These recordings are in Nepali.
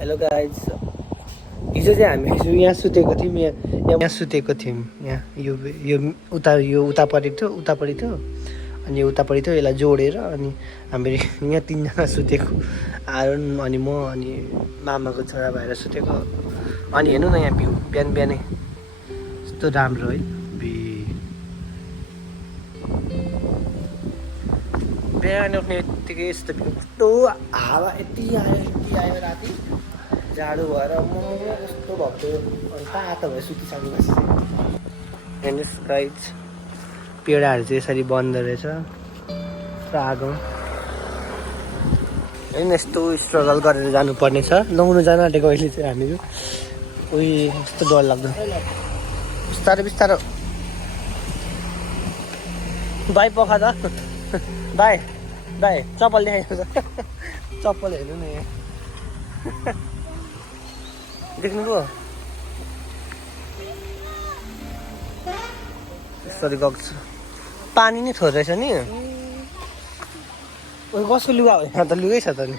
हेलो गाइज, हिजो चाहिँ हामी यहाँ सुतेको थियौँ। यहाँ सुतेको थियौँ। यहाँ यो उतापट्टि थियो अनि उतापट्टि थियो। यसलाई जोडेर अनि हामी यहाँ तिनजना सुतेको, आरुन अनि म अनि मामाको छोरा भएर सुतेको। अनि हेर्नु न यहाँ भ्यू बिहान बिहानै यस्तो राम्रो है। बिहान उठ्ने बित्तिकै यस्तो कस्तो हावा यति आयो राति जाडो भएर म कस्तो भएको थियो। अनि तातो भयो सुतिसकेपछि हेर्नुहोस् गाइज, पेडाहरू चाहिँ यसरी बन्द रहेछ आगो। होइन यस्तो स्ट्रगल गरेर जानुपर्ने छ। नुहाउनु जान आँटेको अहिले चाहिँ हामीहरू। उही यस्तो डर लाग्दो। बिस्तारो बिस्तारो भाइ पख त भाइ चप्पल देखाइदिनु चप्पल हेर्नु न यहाँ देख्नुभयो यसरी गएको छ। पानी नै थोर रहेछ नि। कसको लुगा हो यहाँ? त लुगै छ त नि।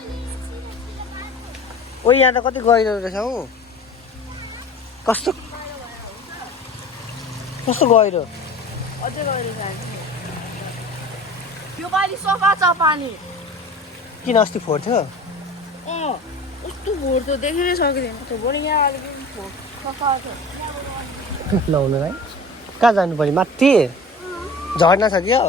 ओ यहाँ त कति गहिरो रहेछ हौ। कस्तो गहिरो? अझै गहिरो छ। यो पानी सफा छ पानी। किन अस्ति फोर्थ्यो? कस्तो फोर्थ्यो देखिनै सकिँदैन थियो। भोलि यहाँ अलिकति सफा छ। नुहाउनुलाई कहाँ जानु पर्यो? माथि झर्ना छ क्या?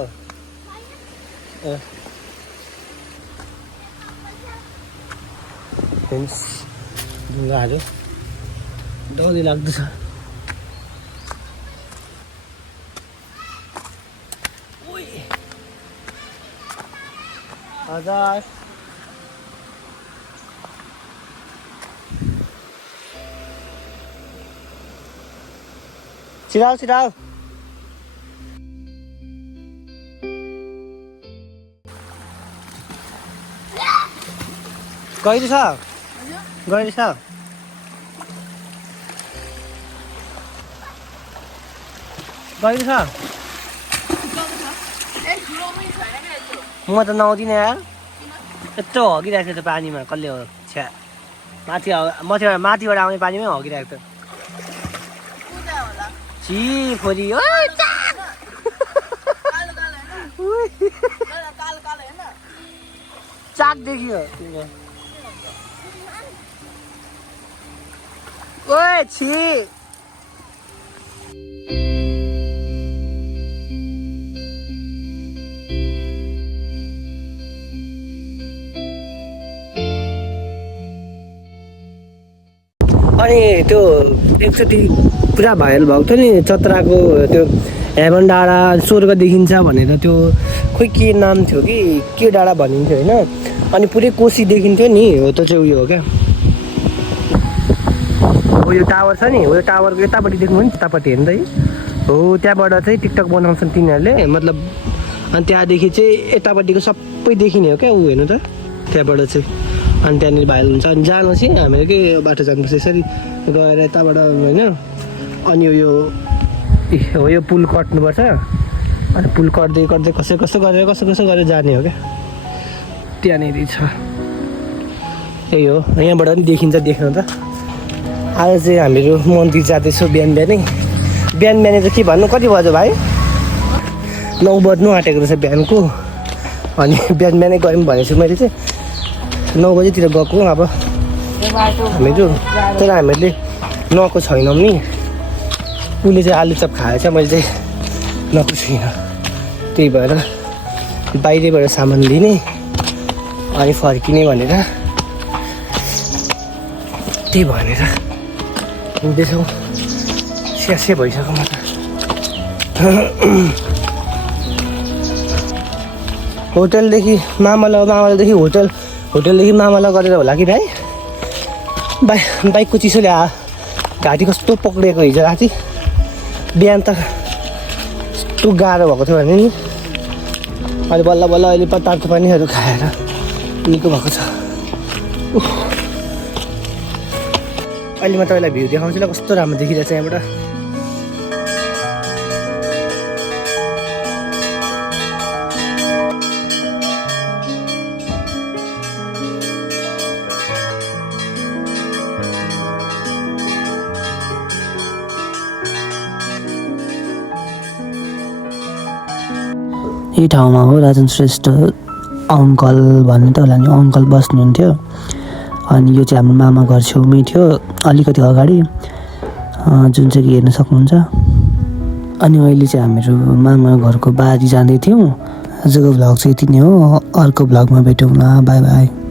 ढुङ्गाहरू डरै लाग्दो छ। हजुर छिराउ गहिरो छ म त नुहाउँदिनँ यार। यत्रो हगिरहेको छ त पानीमा। कसले हो छ्या माथिबाट आउने पानीमै हगिरहेको त। छि फोरी चाक देखियो। ओए छि अनि त्यो एकचोटि पुरा भाइरल भएको थियो नि चतराको त्यो हेमन डाँडा स्वर्ग देखिन्छ भनेर। त्यो खोइ के नाम थियो कि के डाँडा भनिन्थ्यो होइन। अनि पुरै कोसी देखिन्थ्यो नि। हो त्यो चाहिँ उयो हो क्या। हो यो टावर छ नि, हो यो टावरको यतापट्टि देख्नु नि, त्यतापट्टि हेर्दै हो। त्यहाँबाट चाहिँ टिकटक बनाउँछन् तिनीहरूले मतलब। अनि त्यहाँदेखि चाहिँ यतापट्टिको सबै देखिने हो क्या ऊ। हेर्नु त त्यहाँबाट चाहिँ। अनि त्यहाँनिर भाइरल हुन्छ। अनि जानु चाहिँ हामीले के बाटो जानुपर्छ यसरी गएर यताबाट होइन। अनि यो पुल कट्नुपर्छ। अनि पुल कट्दै कसो गरेर जाने हो क्या। त्यहाँनिर छ यही हो। यहाँबाट पनि देखिन्छ देख्नु त। आज चाहिँ हामीहरू मन्दिर जाँदैछौँ बिहान बिहानै चाहिँ के भन्नु कति बज्यो भाइ? 9 बज्नु आँटेको रहेछ बिहानको। अनि बिहान बिहानै गयौँ भनेको छु मैले चाहिँ 9 बजीतिर गएको। अब हामीहरू तर हामीहरूले नुहाएको छैनौँ नि। उसले चाहिँ आलुचप खाएछ, मैले चाहिँ नुहाएको छुइनँ। त्यही भएर बाहिरबाट सामान लिने अनि फर्किने भनेर त्यही भनेर हिँड्दैछौँ। स्यासे भइसक्यो म त। होटलदेखि मामालादेखि होटलदेखि मामाला गरेर होला कि भाइ? बाइकको चिसोले घाँटी कस्तो पक्रिएको हिजो राति। बिहान त यस्तो गाह्रो भएको थियो भने नि। अहिले बल्ल अहिले तातो पानीहरू खाएर निको भएको छ। अहिले म तपाईँलाई भ्यू देखाउँछु ल कस्तो राम्रो देखिरहेछ यहाँबाट। यही ठाउँमा हो राजन श्रेष्ठ अङ्कल भन्नु त होला नि, अङ्कल बस्नुहुन्थ्यो। अनि यो चाहिँ हाम्रो मामा घर छेउमै थियो अलिकति अगाडि, जुन चाहिँ कि हेर्न सक्नुहुन्छ। अनि अहिले चाहिँ हामीहरू मामा घरको बारी जाँदै थियौँ। आजको भ्लग चाहिँ यति नै हो, अर्को भ्लगमा भेटौँ न, बाई बाई।